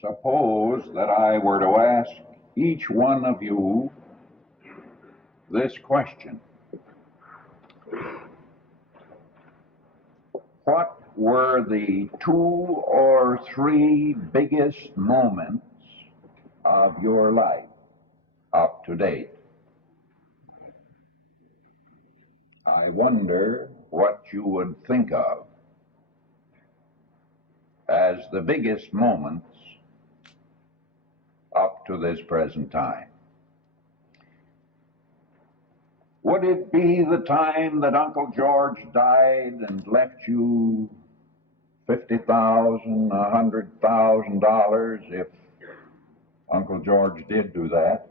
Suppose that I were to ask each one of you this question. What were the 2 or 3 biggest moments of your life up to date? I wonder what you would think of as the biggest moments up to this present time. Would it be the time that Uncle George died and left you $50,000, $100,000 if Uncle George did do that?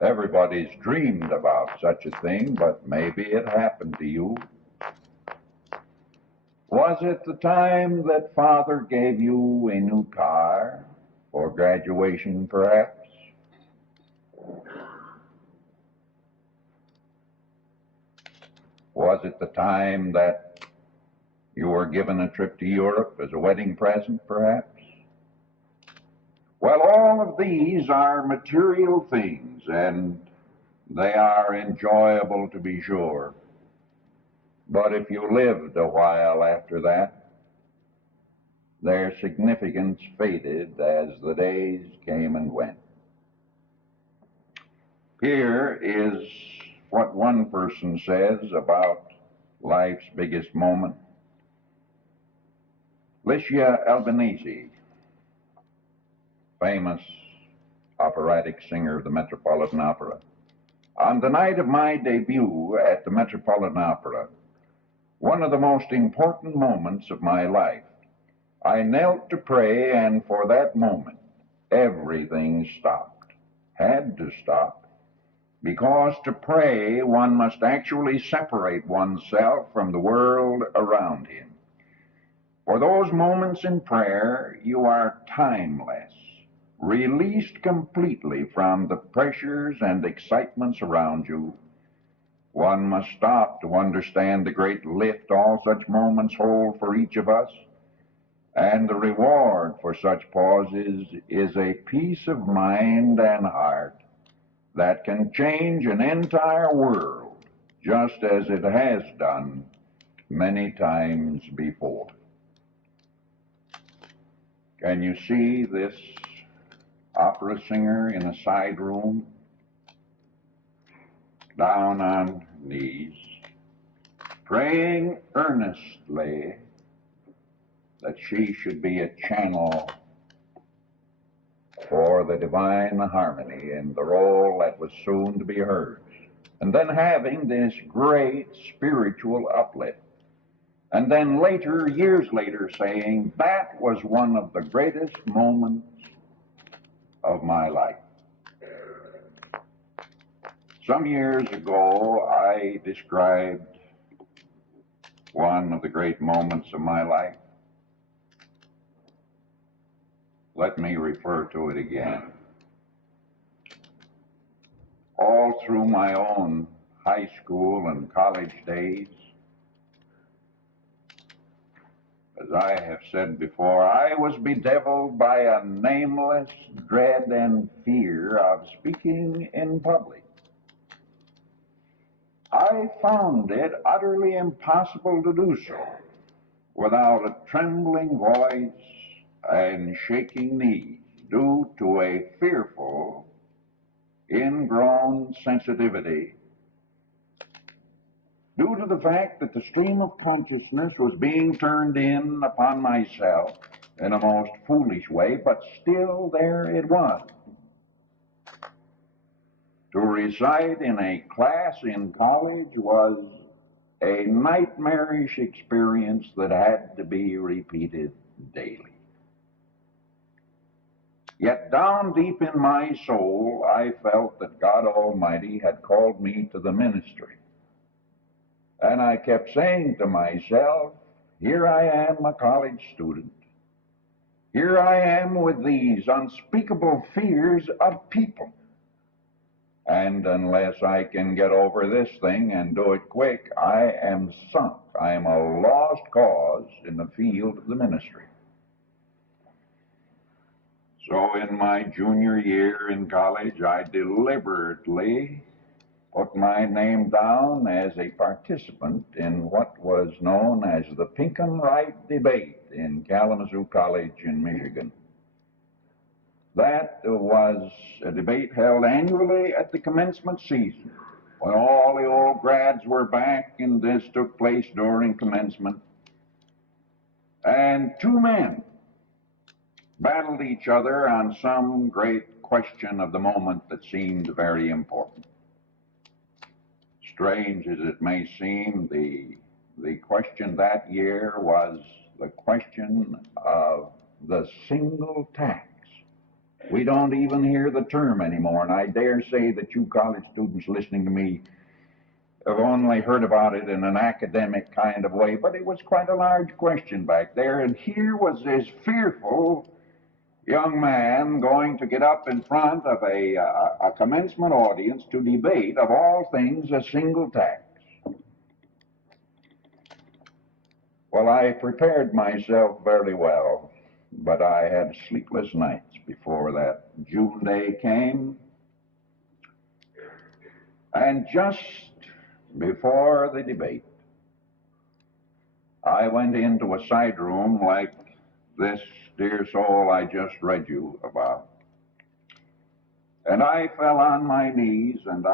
Everybody's dreamed about such a thing, but maybe it happened to you. Was it the time that Father gave you a new car for graduation, perhaps? Was it the time that you were given a trip to Europe as a wedding present, perhaps? Well, all of these are material things, and they are enjoyable to be sure. But if you lived a while after that, their significance faded as the days came and went. Here is what one person says about life's biggest moment. Licia Albanese, famous operatic singer of the Metropolitan Opera. On the night of my debut at the Metropolitan Opera, one of the most important moments of my life, I knelt to pray, and for that moment, everything stopped, had to stop, because to pray, one must actually separate oneself from the world around him. For those moments in prayer, you are timeless, released completely from the pressures and excitements around you. One must stop to understand the great lift all such moments hold for each of us, and the reward for such pauses is a peace of mind and heart that can change an entire world, just as it has done many times before. Can you see this opera singer in a side room, down on her knees, praying earnestly that she should be a channel for the divine harmony in the role that was soon to be hers, and then having this great spiritual uplift, and then later, years later, saying, that was one of the greatest moments of my life. Some years ago, I described one of the great moments of my life. Let me refer to it again. All through my own high school and college days, as I have said before, I was bedeviled by a nameless dread and fear of speaking in public. I found it utterly impossible to do so without a trembling voice and shaking knees, due to a fearful, ingrown sensitivity, due to the fact that the stream of consciousness was being turned in upon myself in a most foolish way, but still there it was. To recite in a class in college was a nightmarish experience that had to be repeated daily. Yet down deep in my soul, I felt that God Almighty had called me to the ministry. And I kept saying to myself, here I am, a college student. Here I am with these unspeakable fears of people. And unless I can get over this thing and do it quick, I am sunk. I am a lost cause in the field of the ministry. So in my junior year in college, I deliberately put my name down as a participant in what was known as the Pinkham Wright debate in Kalamazoo College in Michigan. That was a debate held annually at the commencement season when all the old grads were back, and this took place during commencement. And two men battled each other on some great question of the moment that seemed very important. Strange as it may seem, the question that year was the question of the single tax. We don't even hear the term anymore, and I dare say that you college students listening to me have only heard about it in an academic kind of way, but it was quite a large question back there, and here was this fearful young man going to get up in front of a commencement audience to debate, of all things, a single tax. Well, I prepared myself very well, but I had sleepless nights before that June day came. And just before the debate, I went into a side room like this dear soul I just read you about. And I fell on my knees, and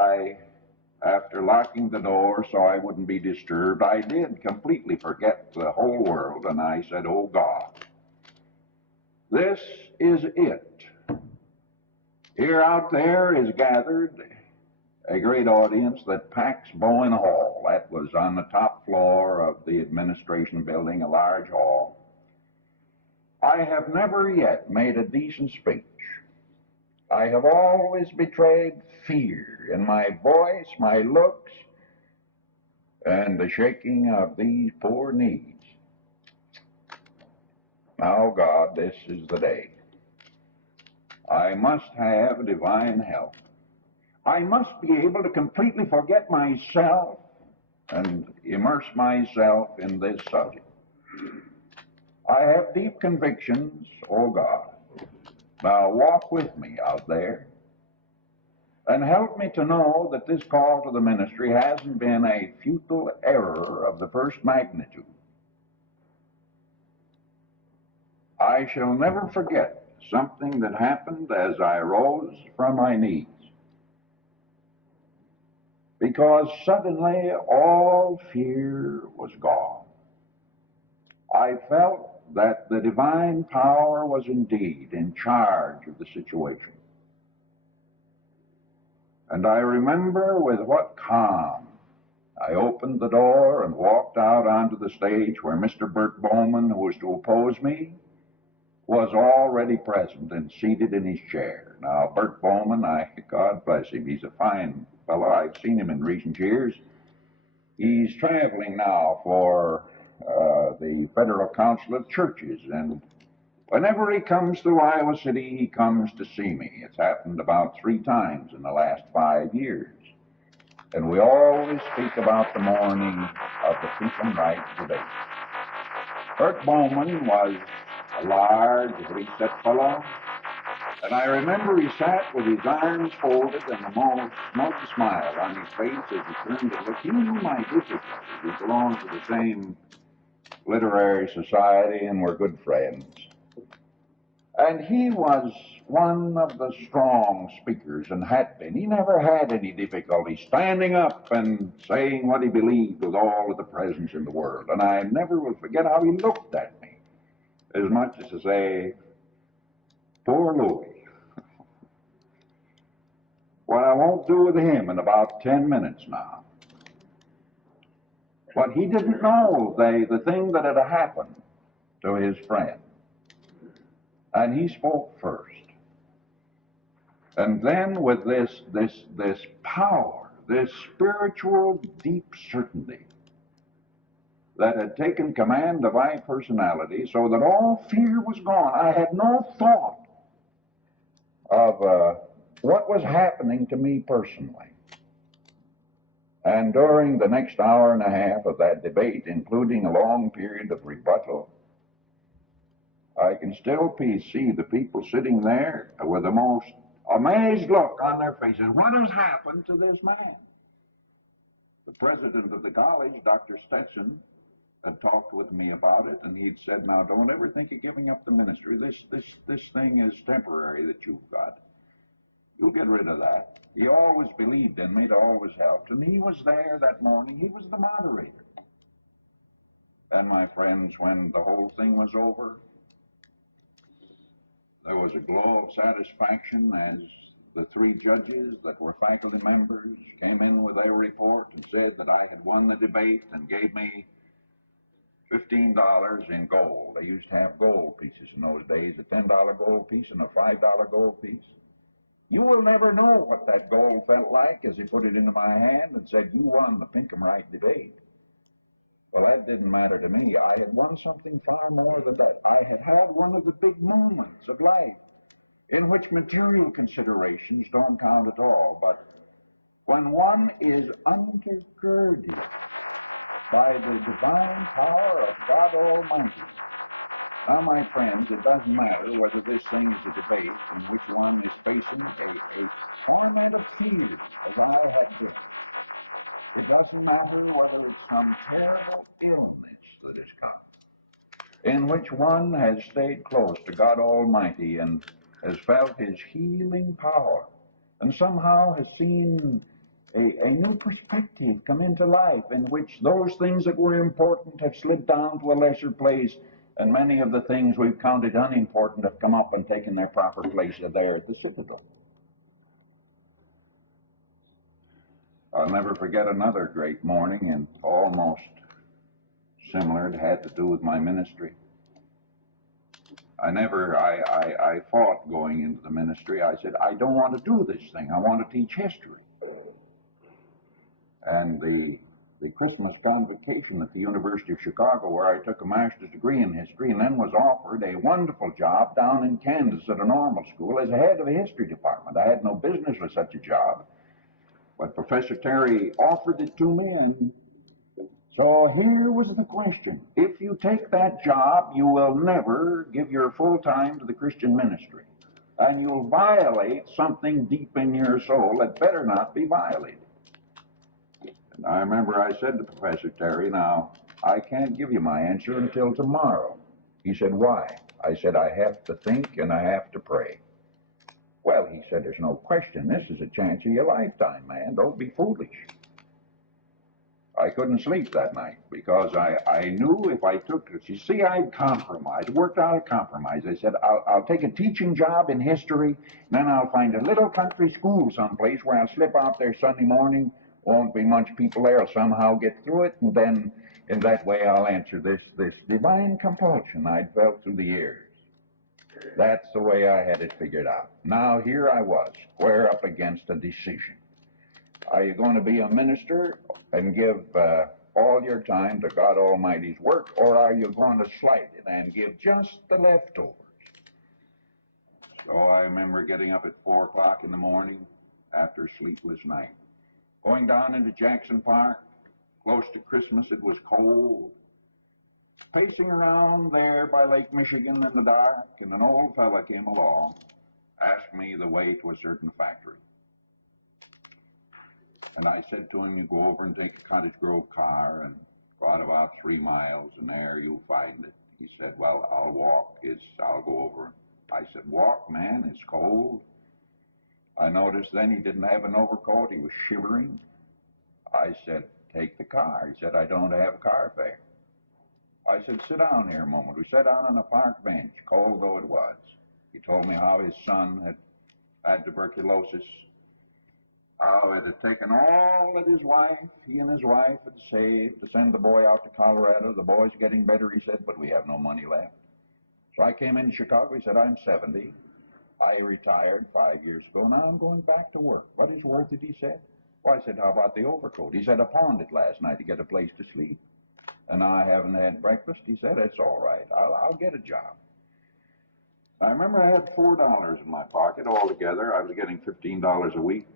after locking the door so I wouldn't be disturbed, I did completely forget the whole world, and I said, "Oh God, this is it. Here out there is gathered a great audience that packs Bowen Hall." That was on the top floor of the administration building, a large hall. I have never yet made a decent speech. I have always betrayed fear in my voice, my looks, and the shaking of these poor knees. Now, God, this is the day. I must have divine help. I must be able to completely forget myself and immerse myself in this subject. I have deep convictions, oh God. Now walk with me out there and help me to know that this call to the ministry hasn't been a futile error of the first magnitude. I shall never forget something that happened as I rose from my knees, because suddenly all fear was gone. I felt that the divine power was indeed in charge of the situation. And I remember with what calm I opened the door and walked out onto the stage where Mr. Bert Bowman, who was to oppose me, was already present and seated in his chair. Now, Bert Bowman, God bless him, he's a fine fellow. I've seen him in recent years. He's traveling now for the Federal Council of Churches, and whenever he comes to Iowa City, he comes to see me. It's happened about 3 times in the last 5 years. And we always speak about the morning of the Pinkham Wright debate. Bert Bowman was a large, heavy-set fellow, and I remember he sat with his arms folded and a smoky smile on his face as he turned to look. He knew my difficulties. We belonged to the same literary society and were good friends. And he was one of the strong speakers and had been. He never had any difficulty standing up and saying what he believed with all of the presence in the world. And I never will forget how he looked at me, as much as to say, "Poor Louis. What I won't do with him in about 10 minutes now." But he didn't know the thing that had happened to his friend. And he spoke first. And then with this power, this spiritual deep certainty that had taken command of my personality so that all fear was gone. I had no thought of what was happening to me personally. And during the next hour and a half of that debate, including a long period of rebuttal, I can still see the people sitting there with the most amazed look on their faces. What has happened to this man? The president of the college, Dr. Stetson, had talked with me about it, and he'd said, "Now, don't ever think of giving up the ministry. This thing is temporary that you've got. You'll get rid of that." He always believed in me, it always helped, and he was there that morning. He was the moderator. And my friends, when the whole thing was over, there was a glow of satisfaction as the three judges that were faculty members came in with their report and said that I had won the debate and gave me $15 in gold. They used to have gold pieces in those days, a $10 gold piece and a $5 gold piece. You will never know what that gold felt like as he put it into my hand and said, "You won the Pinkham Wright debate." Well, that didn't matter to me. I had won something far more than that. I had had one of the big moments of life in which material considerations don't count at all. But when one is undergirded by the divine power of God Almighty. Now, my friends, it doesn't matter whether this thing is a debate in which one is facing a torment of tears, as I had been. It doesn't matter whether it's some terrible illness that has come, in which one has stayed close to God Almighty and has felt His healing power, and somehow has seen a new perspective come into life, in which those things that were important have slid down to a lesser place, and many of the things we've counted unimportant have come up and taken their proper place there at the Citadel. I'll never forget another great morning, and almost similar. It had to do with my ministry. I fought going into the ministry. I said, "I don't want to do this thing. I want to teach history." And the Christmas convocation at the University of Chicago, where I took a master's degree in history and then was offered a wonderful job down in Kansas at a normal school as a head of a history department. I had no business with such a job, but Professor Terry offered it to me, and so here was the question. If you take that job, you will never give your full time to the Christian ministry, and you'll violate something deep in your soul that better not be violated. And I remember I said to Professor Terry, "Now, I can't give you my answer until tomorrow." He said, "Why?" I said, "I have to think and I have to pray." Well, he said, "There's no question. This is a chance of your lifetime, man. Don't be foolish." I couldn't sleep that night because I knew if I took it, you see, I'd compromised, worked out a compromise. I said, I'll take a teaching job in history, then I'll find a little country school someplace where I'll slip out there Sunday morning. Won't be much people there. I'll somehow get through it, and then in that way I'll answer this divine compulsion I'd felt through the years. That's the way I had it figured out. Now here I was, square up against a decision. Are you going to be a minister and give all your time to God Almighty's work, or are you going to slight it and give just the leftovers? So I remember getting up at 4 o'clock in the morning after a sleepless night, going down into Jackson Park. Close to Christmas, it was cold. Pacing around there by Lake Michigan in the dark, and an old fella came along, asked me the way to a certain factory. And I said to him, "You go over and take a Cottage Grove car and go out about 3 miles, and there you'll find it." He said, "Well, I'll walk. I'll go over." I said, "Walk, man, it's cold." I noticed then he didn't have an overcoat. He was shivering. I said, "Take the car." He said, "I don't have car fare." I said, "Sit down here a moment." We sat down on a park bench, cold though it was. He told me how his son had tuberculosis, how it had taken all that he and his wife had saved to send the boy out to Colorado. The boy's getting better, he said, but we have no money left. So I came into Chicago. He said, "I'm 70. I retired 5 years ago. Now I'm going back to work. What is worth it?" he said. Well, I said, "How about the overcoat?" He said, "I pawned it last night to get a place to sleep. And now I haven't had breakfast." He said, "It's all right. I'll get a job." I remember I had $4 in my pocket altogether. I was getting $15 a week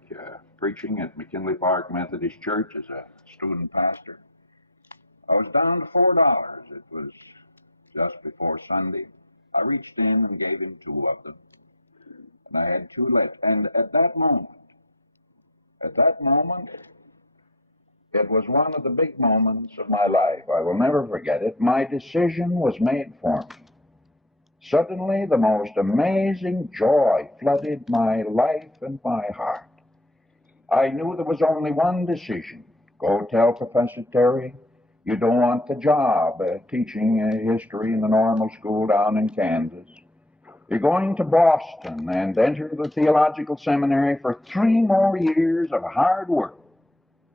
preaching at McKinley Park Methodist Church as a student pastor. I was down to $4. It was just before Sunday. I reached in and gave him two of them, and I had two left. And at that moment, it was one of the big moments of my life. I will never forget it. My decision was made for me. Suddenly, the most amazing joy flooded my life and my heart. I knew there was only one decision. Go tell Professor Terry you don't want the job teaching history in the normal school down in Kansas. You're going to Boston and enter the theological seminary for 3 more years of hard work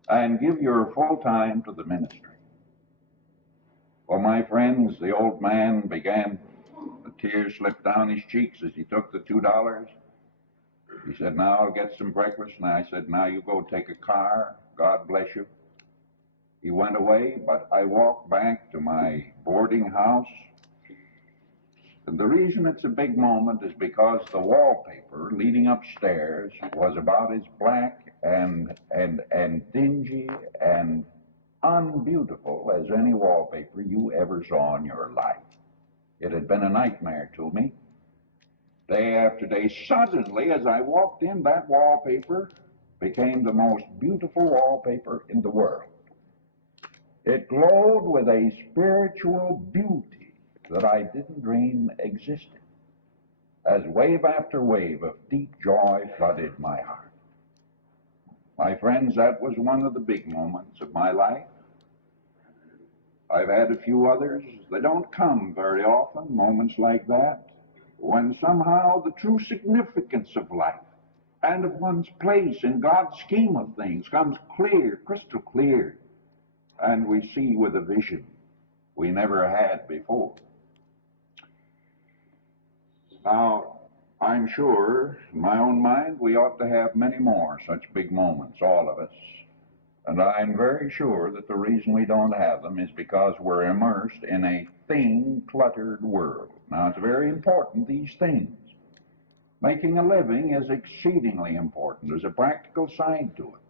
and give your full time to the ministry. Well, my friends, the old man began, the tears slipped down his cheeks as he took the $2. He said, now I'll get some breakfast. And I said, now you go take a car. God bless you. He went away, but I walked back to my boarding house. And the reason it's a big moment is because the wallpaper leading upstairs was about as black and dingy and unbeautiful as any wallpaper you ever saw in your life. It had been a nightmare to me. Day after day, suddenly, as I walked in, that wallpaper became the most beautiful wallpaper in the world. It glowed with a spiritual beauty that I didn't dream existed, as wave after wave of deep joy flooded my heart. My friends, that was one of the big moments of my life. I've had a few others. They don't come very often, moments like that, when somehow the true significance of life and of one's place in God's scheme of things comes clear, crystal clear, and we see with a vision we never had before. Now, I'm sure, in my own mind, we ought to have many more such big moments, all of us. And I'm very sure that the reason we don't have them is because we're immersed in a thing-cluttered world. Now, it's very important, these things. Making a living is exceedingly important. There's a practical side to it.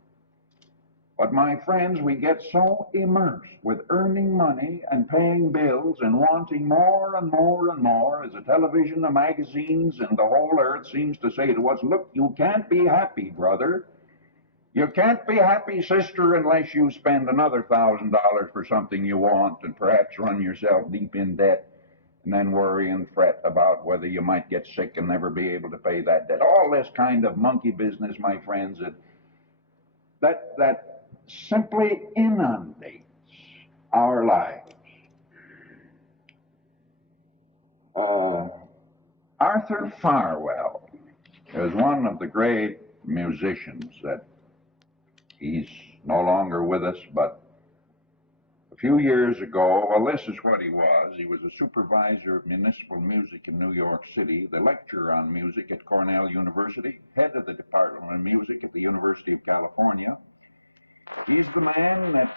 But my friends, we get so immersed with earning money and paying bills and wanting more and more and more, as the television, the magazines, and the whole earth seems to say to us, look, you can't be happy, brother. You can't be happy, sister, unless you spend another $1,000 for something you want and perhaps run yourself deep in debt and then worry and fret about whether you might get sick and never be able to pay that debt. All this kind of monkey business, my friends, that simply inundates our lives. Arthur Farwell is one of the great musicians that he's no longer with us, but a few years ago, well, this is what he was. He was a supervisor of municipal music in New York City, the lecturer on music at Cornell University, head of the Department of Music at the University of California. He's the man that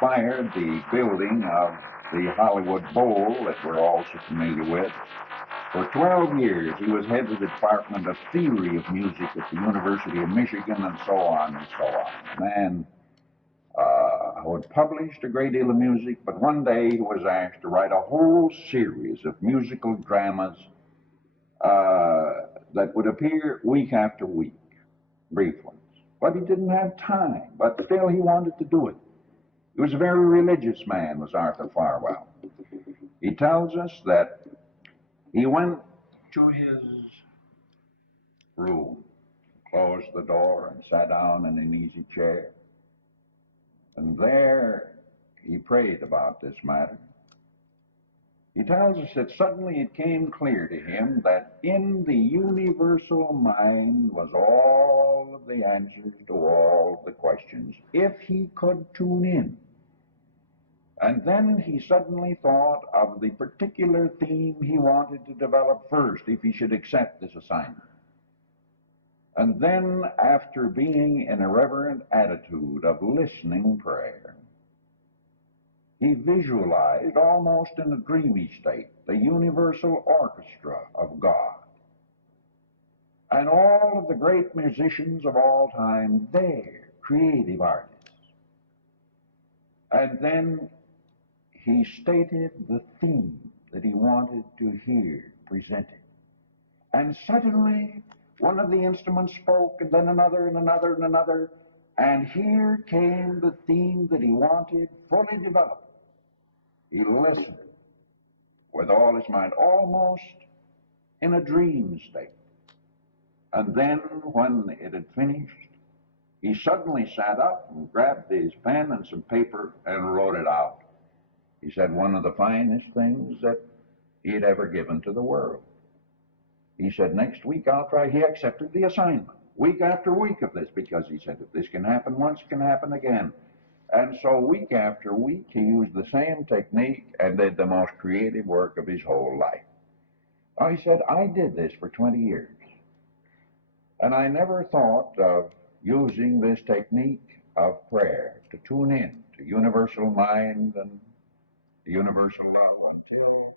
inspired the building of the Hollywood Bowl that we're all so familiar with. For 12 years, he was head of the Department of Theory of Music at the University of Michigan, and so on and so on. The man who had published a great deal of music, but one day he was asked to write a whole series of musical dramas that would appear week after week, brief ones. But he didn't have time, but still he wanted to do it. He was a very religious man, was Arthur Farwell. He tells us that he went to his room, closed the door, and sat down in an easy chair. And there he prayed about this matter. He tells us that suddenly it came clear to him that in the universal mind was all of the answers to all of the questions, if he could tune in. And then he suddenly thought of the particular theme he wanted to develop first, if he should accept this assignment. And then, after being in a reverent attitude of listening prayer, he visualized, almost in a dreamy state, the universal orchestra of God. And all of the great musicians of all time there, creative artists. And then he stated the theme that he wanted to hear presented. And suddenly, one of the instruments spoke, and then another, and another, and another, and here came the theme that he wanted fully developed. He listened with all his mind, almost in a dream state. And then, when it had finished, he suddenly sat up and grabbed his pen and some paper and wrote it out. He said one of the finest things that he had ever given to the world. He said, next week I'll try. He accepted the assignment, week after week of this, because he said, if this can happen once, it can happen again. And so week after week, he used the same technique and did the most creative work of his whole life. Now, he said, I did this for 20 years, and I never thought of using this technique of prayer to tune in to universal mind and universal love until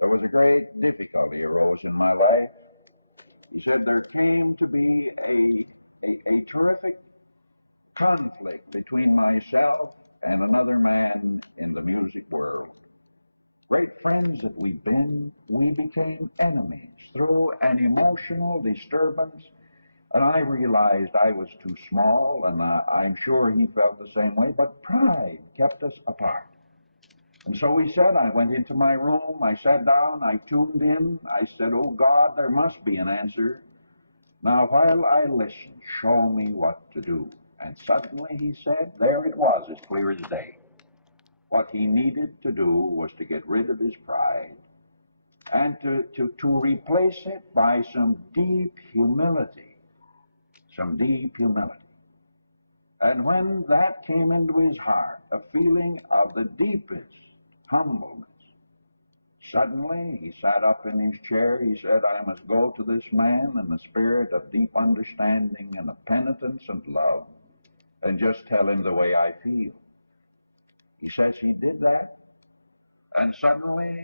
there was a great difficulty arose in my life. He said there came to be a terrific conflict between myself and another man in the music world. Great friends that we've been, we became enemies through an emotional disturbance, and I realized I was too small, and I'm sure he felt the same way, but pride kept us apart. And so he said, I went into my room, I sat down, I tuned in, I said, oh God, there must be an answer. Now, while I listen, show me what to do. And suddenly, he said, there it was, as clear as day. What he needed to do was to get rid of his pride and to replace it by some deep humility. Some deep humility. And when that came into his heart, a feeling of the deepest humbleness, suddenly he sat up in his chair. He said, I must go to this man in the spirit of deep understanding and of penitence and love and just tell him the way I feel. He says he did that, and suddenly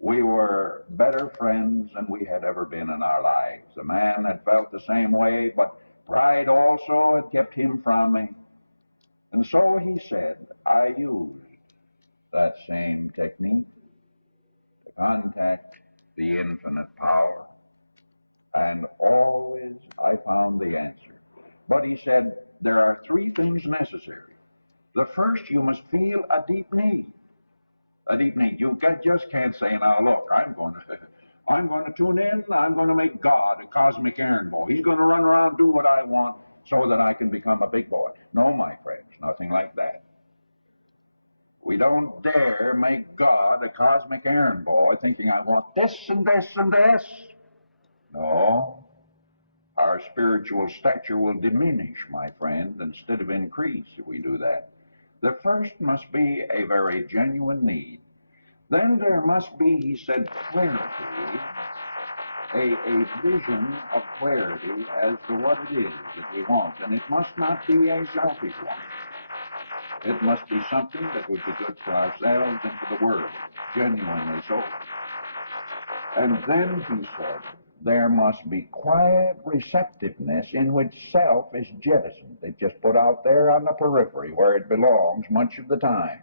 we were better friends than we had ever been in our lives. The man had felt the same way, but pride also had kept him from me. And so he said, I used that same technique to contact the infinite power, and always I found the answer. But he said, there are three things necessary. The first, you must feel a deep need. A deep need. You just can't say, now look, I'm going to tune in, I'm going to make God a cosmic errand boy. He's going to run around, do what I want, so that I can become a big boy. No, my friends, nothing like that. We don't dare make God a cosmic errand boy thinking I want this and this and this. No, our spiritual stature will diminish, my friend, instead of increase if we do that. The first must be a very genuine need. Then there must be, he said, clarity, a vision of clarity as to what it is that we want. And it must not be a selfish one. It must be something that would be good for ourselves and for the world, genuinely so. And then, he said, there must be quiet receptiveness in which self is jettisoned. It's just put out there on the periphery where it belongs much of the time,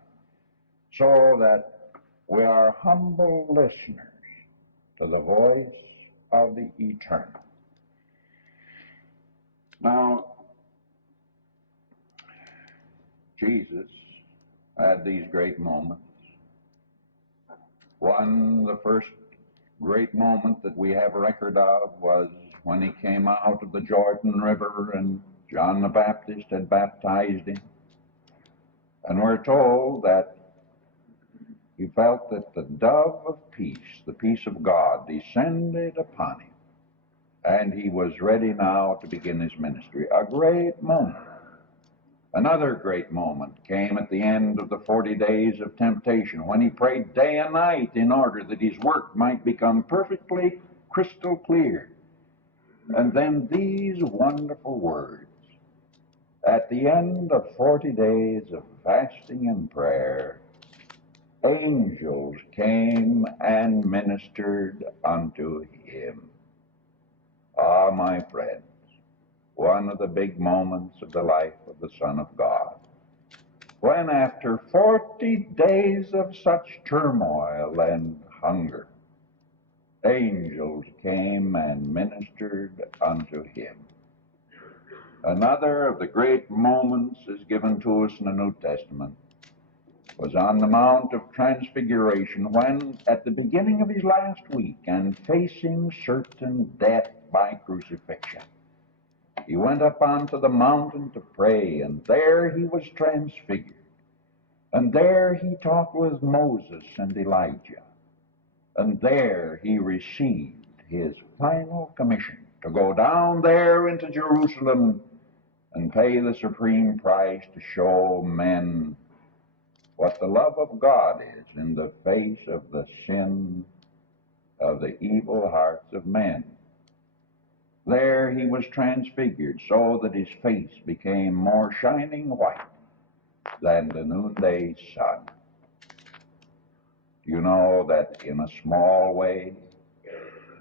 so that we are humble listeners to the voice of the eternal. Now, Jesus had these great moments. One, the first great moment that we have record of was when he came out of the Jordan River and John the Baptist had baptized him. And we're told that he felt that the dove of peace, the peace of God, descended upon him. And he was ready now to begin his ministry. A great moment. Another great moment came at the end of the 40 days of temptation, when he prayed day and night in order that his work might become perfectly crystal clear. And then these wonderful words. At the end of 40 days of fasting and prayer, angels came and ministered unto him. Ah, my friends, one of the big moments of the life of the Son of God. when after 40 days of such turmoil and hunger, angels came and ministered unto him. Another of the great moments is given to us in the New Testament was on the Mount of Transfiguration when, at the beginning of his last week and facing certain death by crucifixion, he went up onto the mountain to pray, and there he was transfigured. And there he talked with Moses and Elijah. And there he received his final commission to go down there into Jerusalem and pay the supreme price to show men what the love of God is in the face of the sin of the evil hearts of men. There he was transfigured so that his face became more shining white than the noonday sun. Do you know that in a small way,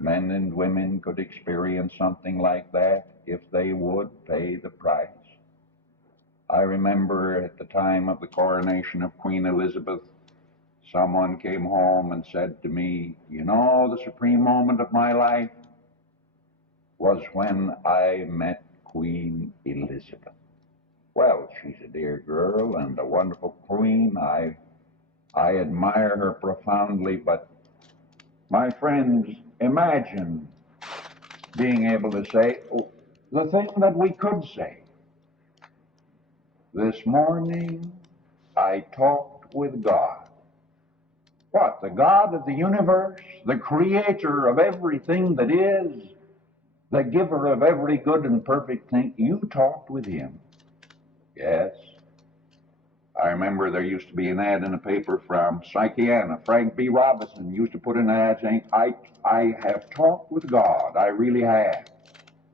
men and women could experience something like that if they would pay the price? I remember at the time of the coronation of Queen Elizabeth, someone came home and said to me, you know, the supreme moment of my life was when I met Queen Elizabeth. Well, she's a dear girl and a wonderful queen. I admire her profoundly, but my friends, imagine being able to say the thing that we could say. This morning I talked with God. What? The God of the universe, the creator of everything that is, the giver of every good and perfect thing. You talked with him. Yes. I remember there used to be an ad in a paper from Psychiana. Frank B. Robinson used to put in an ad saying, I have talked with God. I really have.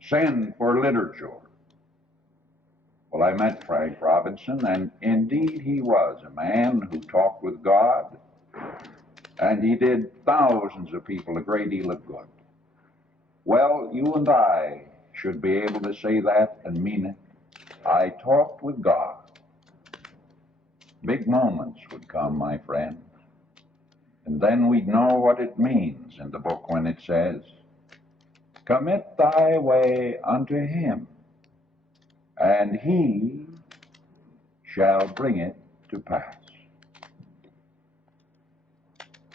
Send for literature. Well, I met Frank Robinson, and indeed he was a man who talked with God, and he did thousands of people a great deal of good. Well, you and I should be able to say that and mean it. I talked with God. Big moments would come, my friends, and then we'd know what it means in the book when it says, commit thy way unto him, and he shall bring it to pass.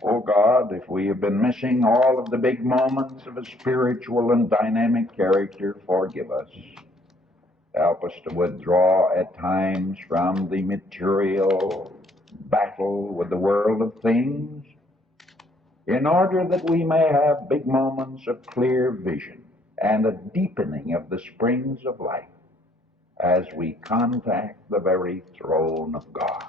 Oh God, if we have been missing all of the big moments of a spiritual and dynamic character, forgive us. Help us to withdraw at times from the material battle with the world of things, in order that we may have big moments of clear vision and a deepening of the springs of life as we contact the very throne of God.